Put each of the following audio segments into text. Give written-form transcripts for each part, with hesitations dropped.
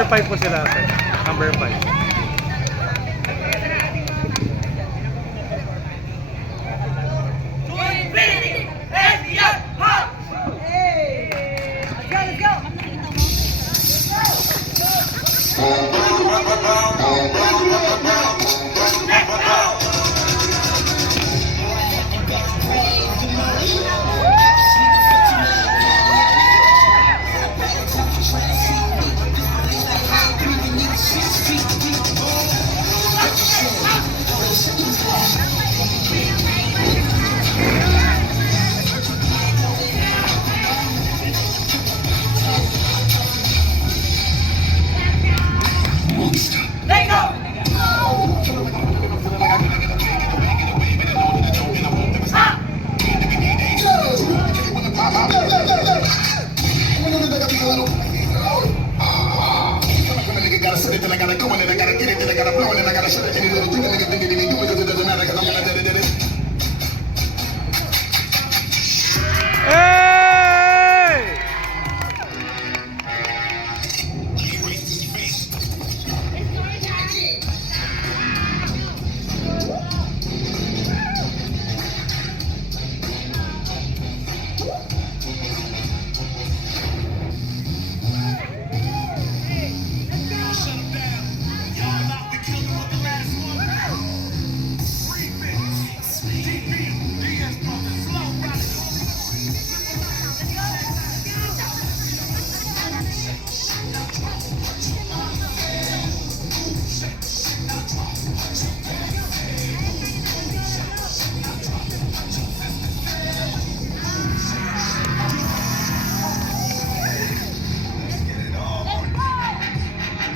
Number 5 po sila, sir. Number 5.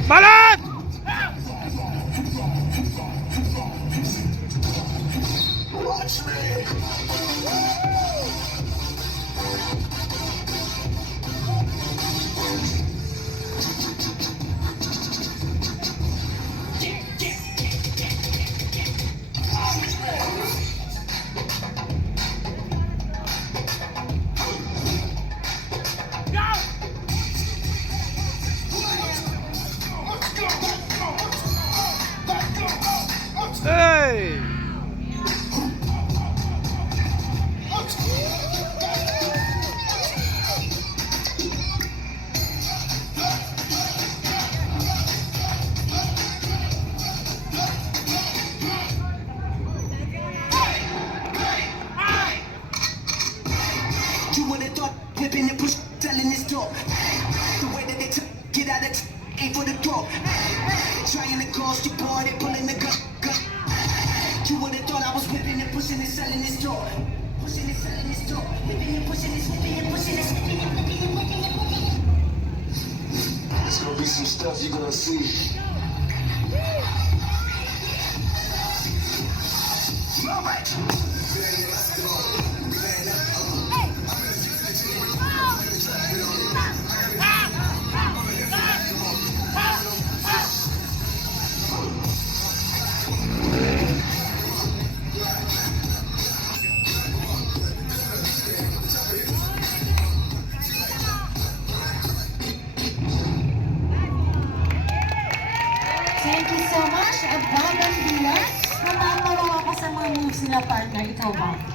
Balat! Hey! You would have thought whipping and push, telling this talk. The way that they took, get out of ain't for the talk. Trying to cause the party, pulling the gun. You would have thought I was whipping and pushing and selling this talk. Pushing and selling this talk. Whipping and pushing this, whipping and pushing this, whipping and whipping and whipping and whipping. There's gonna be some stuff you're gonna see. All right. Thank you so much. At Bagang Diaz, namamalawa ka sa mga moves nila, partner. Ikaw ba?